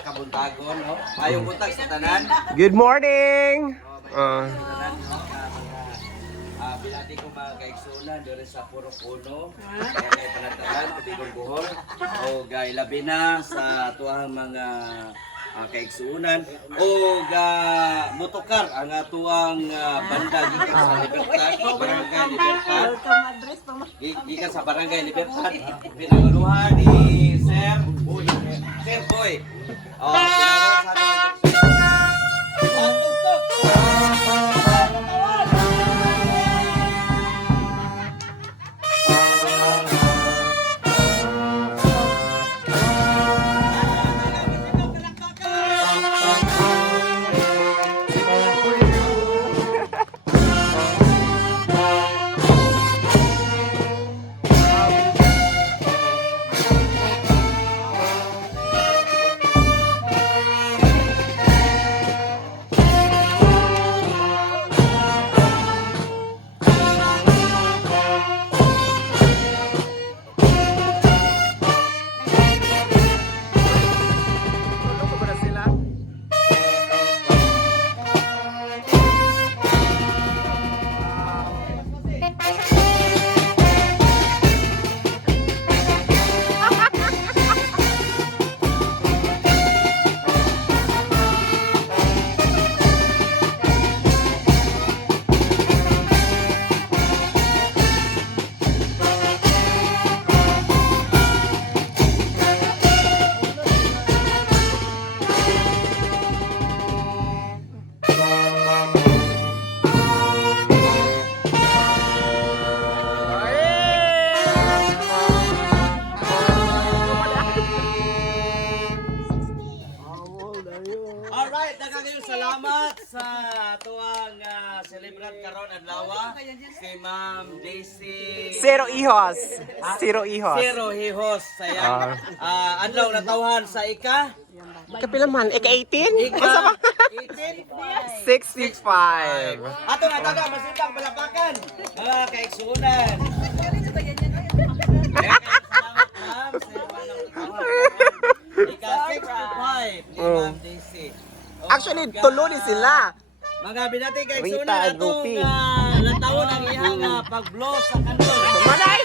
Kabuntagon, no? Ayong buntag sa tanan. Good morning! Bilati ko mga kaigsunan dito sa Puro Puno, kay Panatalan, Tubigong Buhol, o labi na sa tuwang mga kaigsunan o motokar ang atuang banda gikan sa Libertad, Barangay Libertad. Gikan sa Barangay Libertad, pinangunuhan ni Sir Boy. Sir Boy. Pinangunuhan sa Alright, daghang salamat sa tuwang celebrant karon adlaw si Ma'am Daisy Zero Hijos. Zero Hijos. Zero Hijos sayang adlaw na tawhan sa ika Kapilaman, ika-18? ika 65. ato na taga masipag palapakan mga kaigsunan. Salamat ma'am sa inyong tawhan. Ika 65 ni Ma'am Daisy. Actually, tulo ni sila. Mga binati kay Rita Suna and atong Rupi. natawon ang iyang pag-blow sa kanto. Manay!